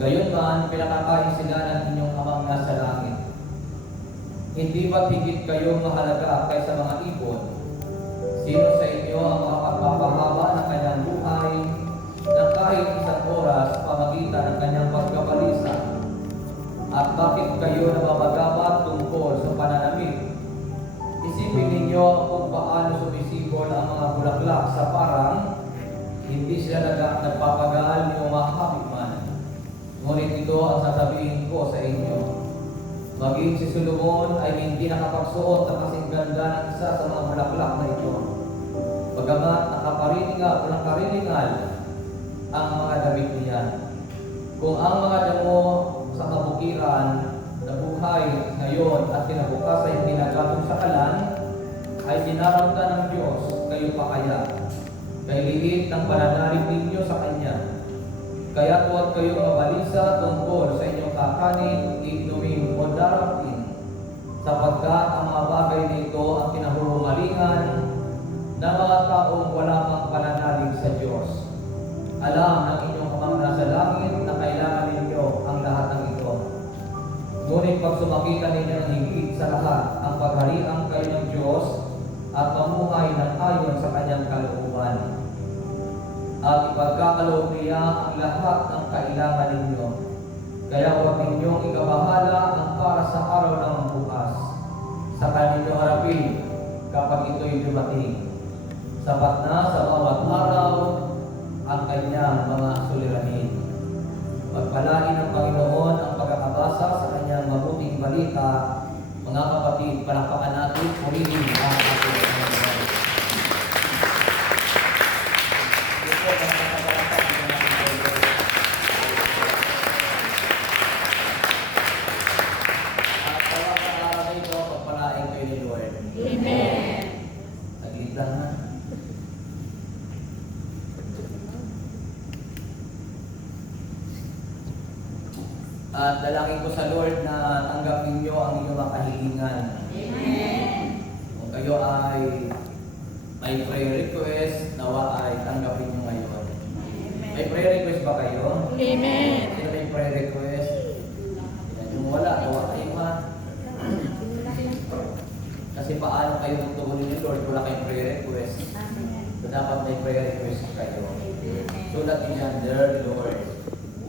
Gayunman, pinakakain sila ng inyong amang nasa langit. Hindi ba't higit kayong mahalaga kaysa mga ibon? Sino sa inyo ang makapagpapahaba ng kanyang buhay ng kahit isang oras pamagitan ng kanyang pagkabalisa? At bakit kayo nababagabat tungkol sa pananamit? Isipin ninyo kung paano sumisibol ang mga bulaklak sa parang hindi sila nagpapagal o mahapit man. Ngunit ito ang sasabihin ko sa inyo. Maging si Solomon ay hindi nakapagsuot na kasing ganda ng isa sa mga bulaklak na ito. Bagamat nakapariningal ang mga damit niya. Kung ang mga damo sa kabukiran na buhay ngayon at kinabukas ay pinagatong sa kalan, ay dinaramda ng Diyos, kayo pa kaya? Kay liit ng pananalig ninyo sa Kanya. Kaya huwag kayong mabalisa tungkol sa inyong kakanin, inumin o darapin, sapagkat ang mga bagay nito ang kinahuhumalingan ng mga taong wala pang pananalig sa Diyos. Alam ng inyong amang nasa langit na kailangan ninyo ang lahat ng ito. Ngunit pag sumakita ninyo ng higit sa lahat ang paghariang kayo ng Diyos at mamuhay ng ayon sa Kanyang kalooban, at ipagkakaloob niya ang lahat ng kailangan ninyo. Kaya huwag ninyong ikabahala ang para sa araw ng bukas. Sa kaninyong harapin kapag ito'y dumating. Sapat na sa bawat araw ang kanyang mga suliranin. Pagpalain ng Panginoon ang pagkakabasa sa kanyang mabuting balita. Mga kapatid, palakpakan natin, purihin ang ating Panginoon. At dalangin ko sa Lord na tanggapin niyo ang inyong mga kahilingan. Amen. Kung kayo ay may prayer request, nawa ay tanggapin niyo ngayon. Amen. May prayer request ba kayo? Amen. Sino may prayer request? Yung wala, nawa kayo ha. Kasi paano kayo tutugunin ni Lord wala kayong prayer request? So dapat may prayer request kayo. Sulat niyo yan, dear Lord,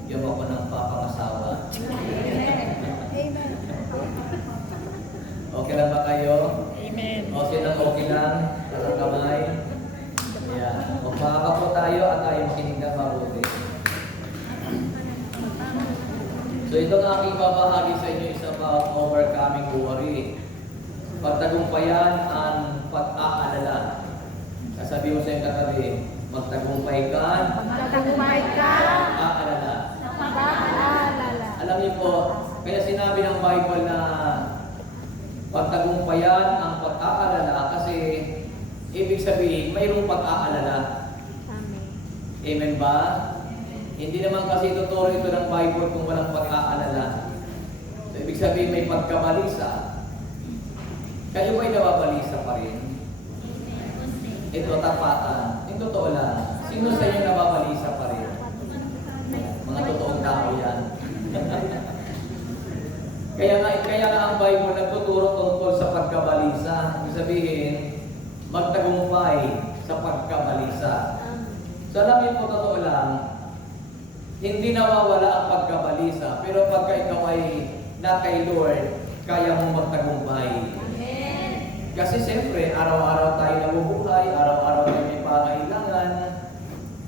bigyan mo ako ng papangasawa. Okay lang ba kayo? Amen. O silang okay lang? Walang kamay? Yeah. O makakapo tayo at tayo makinig ng mabuti. So itong aking babahagi sa inyo is about overcoming worry. Pagtagumpayan ang pag-aalala. Sasabihin mo sa iyong katabi, magtagumpay ka. Magtagumpay ka. Pag-aalala. Pag-aalala. Alam niyo po, kaya sinabi ng Bible na pagtagumpayan ang pag-aalala kasi ibig sabihin mayroong pag-aalala. Amen. Amen ba? Hindi naman kasi tuturo ito ng Bible kung walang pag-aalala. So, ibig sabihin may pagkabalisa. Kayo ba'y nababalisa pa rin? Ito, tapatan. Yung totoo lang. Sino sa inyo nababalisa pa rin? Mga totoong tao yan. Kaya nga ang Bible nagtuturo tungkol sa pagkabalisa. Ibig sabihin, magtagumpay sa pagkabalisa. So alam niyo po, totoo lang, hindi nawawala ang pagkabalisa. Pero pagka ikaw ay na kay Lord, kaya mong magtagumpay. Amen. Kasi siyempre, araw-araw tayo nabubuhay, araw-araw tayo may pangailangan,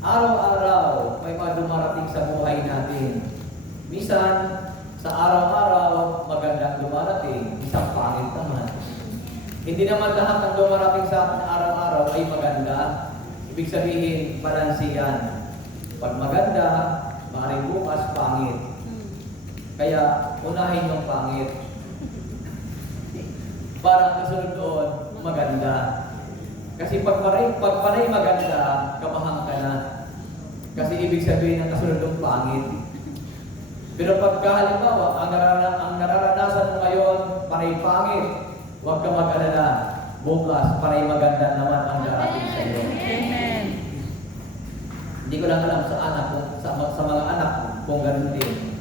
araw-araw may dumarating sa buhay natin. Minsan, sa araw-araw, magandang dumarating, isang pangit naman. Hindi naman lahat ng dumarating sa atin araw-araw ay maganda. Ibig sabihin, balanse yan. Pag maganda, maaaring bukas, pangit. Kaya, unahin yung pangit. Para kasunod doon, maganda. Kasi pag panay maganda, kamahang ka na. Kasi ibig sabihin ng kasunod ng pangit. Pero pagka halimbawa, ang nararanasan mo ngayon, panay pangit, huwag ka mag-alala. Bukas, panay maganda naman ang darating sa iyo. Amen. Hindi ko lang alam sa anak, sa mga anak kung ganun din.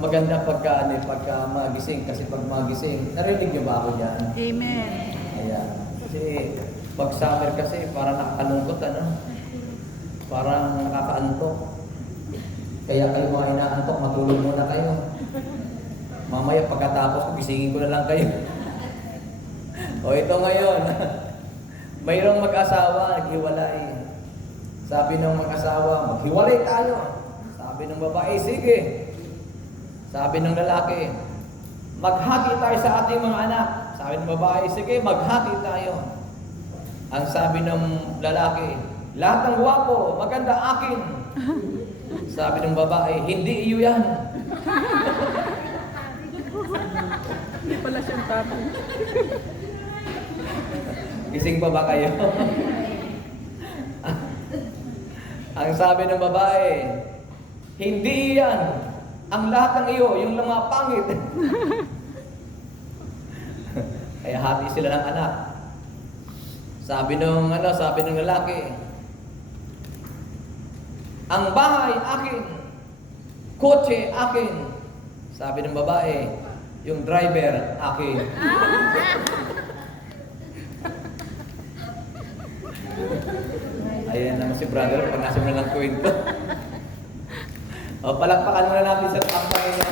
maganda pagka magising. Kasi pag magising, narinig niyo ba ako dyan? Amen. Ayan. Kasi pag summer kasi, parang nakakalungkot, ano? Parang nakakaantok. Kaya kayo mga inaantok, matulog muna kayo. Mamaya pagkatapos, gisingin ko na lang kayo. O ito ngayon, mayroong mag-asawa, naghiwalay. Sabi ng mag-asawa, maghiwalay tayo. Sabi ng babae, sige. Sabi ng lalaki, maghati tayo sa ating mga anak. Sabi ng babae, sige, maghati tayo. Ang sabi ng lalaki, lahat ng gwapo, maganda akin. Sabi ng babae, hindi iyo yan. Hindi pala siyang tatay. Gising pa ba kayo? Ang sabi ng babae, hindi yan. Ang lahat ng iyo, yung mga pangit. Kaya hati sila ng anak. Sabi ng lalaki, ang bahay akin, kotse akin. Sabi ng babae, yung driver akin. Ayan naman si brother, pag nasa mo ng kwento. O, palakpakan muna natin sa tampay niya.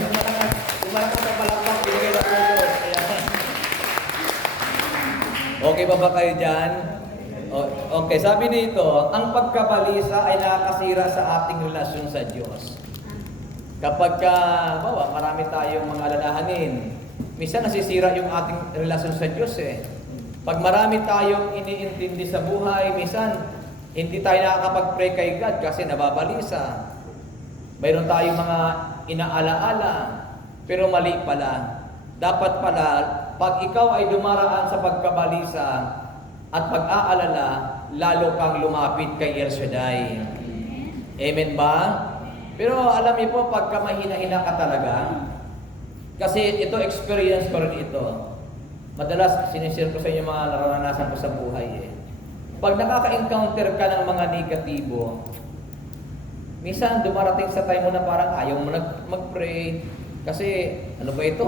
Umalakas sa palakpak, binigay na po Diyos. Ayan. Okay ba ba kayo dyan? Okay, sabi dito, ang pagkabalisa ay nakakasira sa ating relasyon sa Diyos. Kapag marami tayong mga alalahanin, minsan nasisira yung ating relasyon sa Diyos eh. Pag marami tayong iniintindi sa buhay, minsan hindi tayo nakakapag-pray kay God kasi nababalisa. Mayroon tayong mga inaalaala, pero mali pala. Dapat pala, pag ikaw ay dumaraan sa pagkabalisa at pag-aalala, lalo kang lumapit kay El Shaddai. Amen ba? Pero alam niyo po, pagka mahina-hina ka talaga, kasi ito, experience ko rin ito. Madalas, sinishare ko sa inyo mga naranasan ko sa buhay eh. Pag nakaka-encounter ka ng mga negatibo, minsan dumarating sa time mo na parang ayaw mo mag-pray. Kasi, ano ba ito?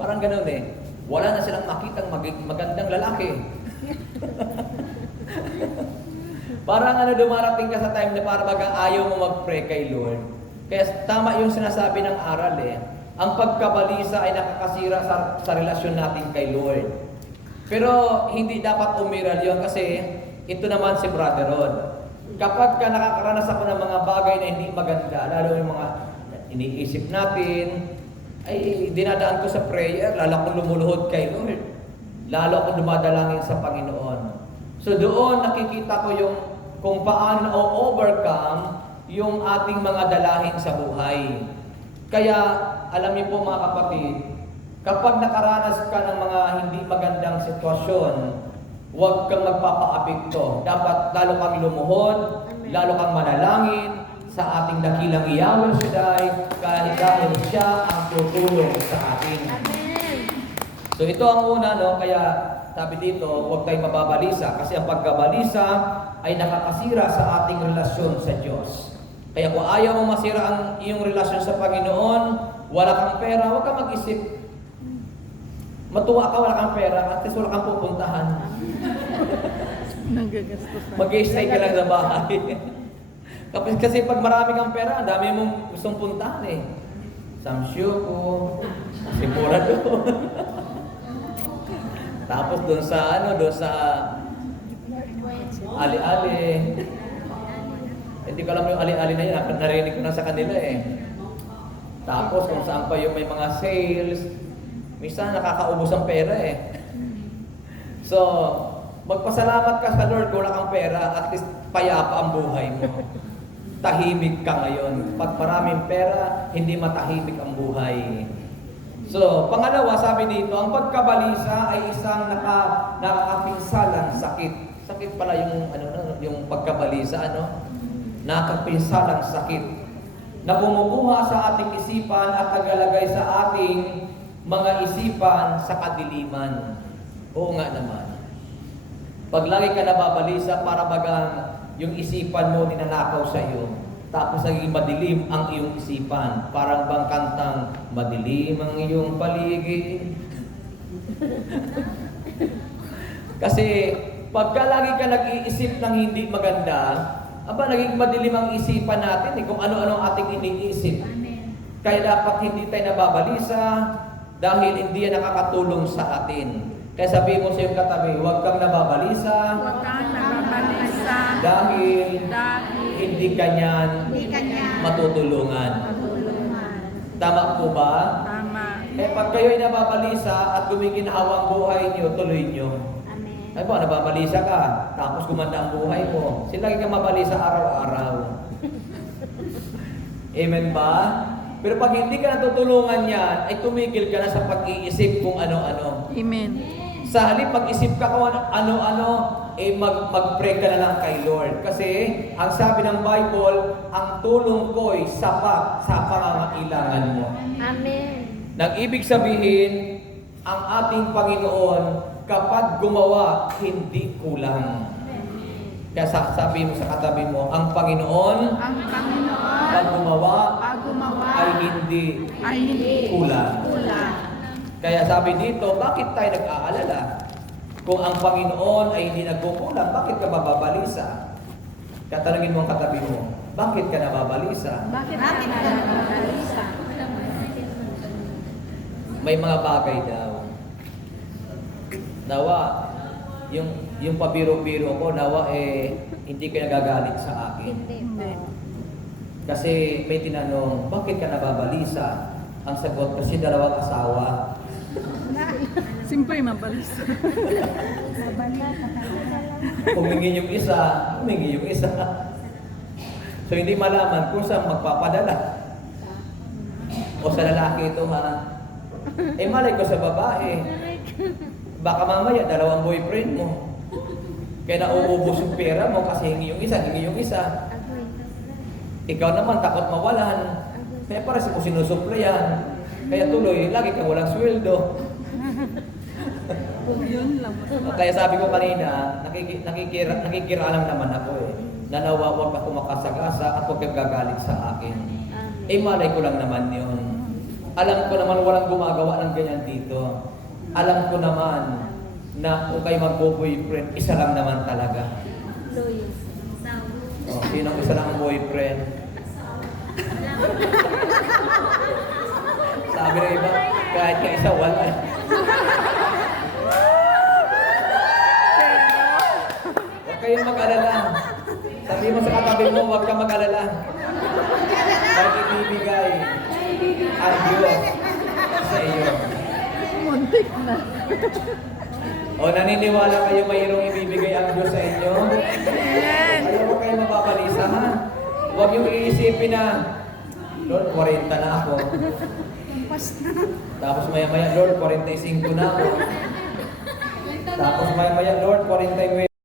Parang ganun eh. Wala na silang makitang magandang lalaki. Parang dumarating ka sa time na parang ayaw mo mag-pray kay Lord. Kaya tama yung sinasabi ng aral eh. Ang pagkabalisa ay nakakasira sa relasyon natin kay Lord. Pero hindi dapat umiral yun kasi ito naman si Brother Rod. Kapag ka nakakaranas ako ng mga bagay na hindi maganda, lalo yung mga iniisip natin, ay dinadaan ko sa prayer, lalo akong lumuluhod kay Lord. Lalo akong dumadalangin sa Panginoon. So doon nakikita ko yung kung paano overcome yung ating mga dalahin sa buhay. Kaya alam niyo po mga kapatid, kapag nakaranas ka ng mga hindi magandang sitwasyon, huwag kang magpapaapekto. Dapat lalo kang lumuhod, lalo kang manalangin sa ating dakilang Yahweh Shaddai dahil siya ang tutulong sa atin. Amen. So ito ang una, no? Kaya sabi dito, huwag tayong mababalisa kasi ang pagkabalisa ay nakakasira sa ating relasyon sa Diyos. Kaya kung ayaw mo masira ang iyong relasyon sa Panginoon, wala kang pera, huwag kang mag-isip. Matuwa ka, wala kang pera, at least wala kang pupuntahan. Nagagastos na. Mag-stay ka lang sa bahay. Kasi pag marami kang pera, ang dami mong gustong puntahan eh. Samsyuko, Sipurado. Tapos doon sa ali-ali. Hindi ko alam yung ali-ali na yun, narinig ko na sa kanila eh. Tapos kung saan pa yung may mga sales, minsan nakakaubos ang pera eh. So, magpasalamat ka sa Lord kung wala kang pera, at least payapa ang buhay mo. Tahimik ka ngayon. Pag maraming pera, hindi matahimik ang buhay. So, pangalawa, sabi dito, ang pagkabalisa ay isang nakakapinsalang sakit. Sakit pala yung pagkabalisa, nakakapinsalang sakit na kumukuha sa ating isipan at nagalagay sa ating mga isipan sa kadiliman. Oo nga naman. Pag lagi ka nababalisa, para bagang yung isipan mo ninanakaw sa iyo. Tapos naging madilim ang iyong isipan. Parang bang kantang, madilim ang iyong paligid. Kasi pagka lagi ka nag-iisip ng hindi maganda, aba naging madilim ang isipan natin kung ano-ano ang ating iniisip. Kaya dapat hindi tayo nababalisa dahil hindi yan nakakatulong sa atin. Kaya sabihin mo sa iyong katabi, huwag kang nababalisa Huwag kang nababalisa dahil dahil hindi ka niyan matutulungan. Tama po ba? tama. Eh pag kayo'y nababalisa at gumiginhawang buhay niyo, tuloy niyo. Ay po, nababalisa ka, tapos gumanda ang buhay mo. Sila kang mabalisa araw-araw. Amen ba? Pero pag hindi ka natutulungan yan, ay tumigil ka na sa pag-iisip kung ano-ano. Amen. Sa halip pag-isip ka kung ano-ano, eh mag-pray ka na lang kay Lord. Kasi ang sabi ng Bible, ang tulong ko'y sapat sa pangangailangan mo. Amen. Nang-ibig sabihin, ang ating Panginoon, kapag gumawa, hindi kulang. Kaya sabi mo sa katabi mo, ang Panginoon, Ang Panginoon pag gumawa, pag gumawa ay hindi ay hindi kulang. kulang. Kaya sabi dito, bakit tayo nag-aalala? Kung ang Panginoon ay hindi nagkukulang, bakit ka mababalisa? Katanungin mo ang katabi mo, bakit ka nababalisa? Bakit ka nababalisa? May mga bagay daw. Nawa, yung pabiro-biro ko, nawa hindi ka nagagalit sa akin. Hindi. Kasi may tinanong, bakit ka nababalisa? Ang sagot, kasi dalawang asawa. Simple mabalisa. Humingi yung isa, humingi yung isa. So hindi malaman kung saan magpapadala. O sa lalaki ito ha. Eh malay ko sa babae. Baka mamaya dalawang boyfriend mo. Kaya nauubos yung pera mo kasi hingi yung isa, hingi yung isa. Ikaw naman takot mawalan. Kaya para sa sinusuplayan. Kaya tuloy, lagi kang walang sweldo. Yun lang. Kaya sabi ko kanina, nakikira lang naman ako Nanawa, huwag ako makasagasa at huwag kang gagalit sa akin. Eh malay ko lang naman yun. Alam ko naman walang gumagawa ng ganyan dito. Alam ko naman na kung kayo mag-boyfriend, isa lang naman talaga. Oh, sinong isa lang ang boyfriend? Sabi ng iba, kahit yung isa wala. Huwag kayong mag-alala. Sabi mo sa katabi mo, huwag kang mag-alala. Dahil ibibigay ang Diyos sa iyo. Muntik na. O naniniwala kayo mayroong ibibigay ang Diyos sa inyo? Amen. Ayaw ko kayo mababalisa ha. Huwag yung iisipin na, Lord, 40 na ako. Tapos maya-maya, Lord, 45 na ako. Tapos maya-maya, Lord, 49